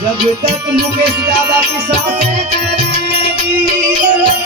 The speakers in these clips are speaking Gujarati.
जब तक मुकेश दादा की सांसें चलेगी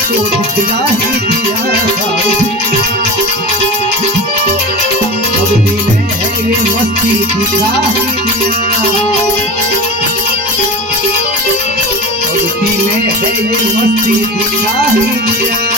सबको दिखलाई दिया भक्ति में है ये मस्ती दिखाई दिया भक्ति में है ये मस्ती दिखाई दिया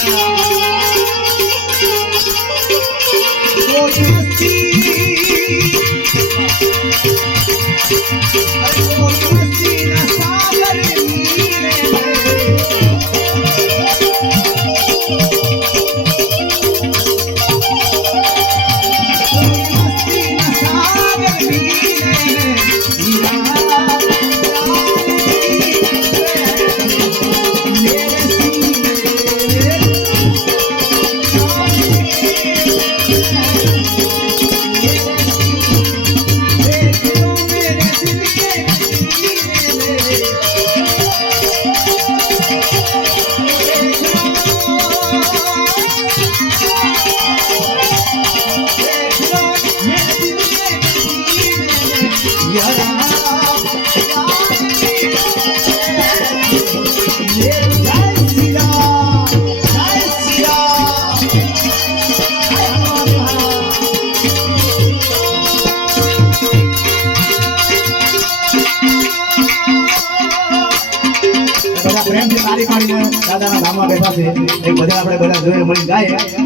પ્રેમથી તાળી પાડીને દાદાના ધામમાં બેઠા છે. એ બધા આપણે બધા જોઈને મળી ગાય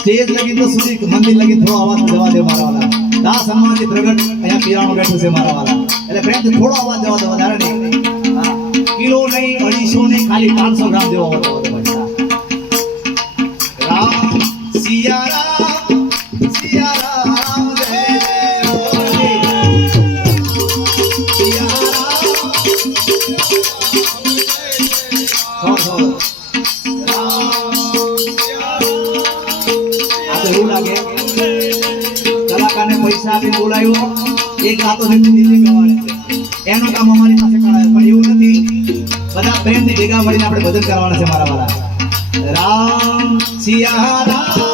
સ્ટેજ લગી તો સુધી મંદિર લગી થોડો અવાજ જવા દે મારા વાલા. દા સન્માનિત પ્રગટ, અહીંયા પિયાનો બેઠું છે મારા વાલા. એટલે પ્રેમથી થોડો અવાજ જવા દે વધારે નહીં. કિલો નહીં, અઢીસો નહીં, ખાલી પાંચસો ગ્રામ જેવો અવાજ કલાકારને બોલાયો. એક નથી નીચે ગવાડે છે. એનું કામ અમારી પાસે કરાય, પણ એવું નથી. બધા પ્રેમથી ભેગા મળીને આપણે ભજન કરવાના છે મારા વાળા. રામ સિયા રામ.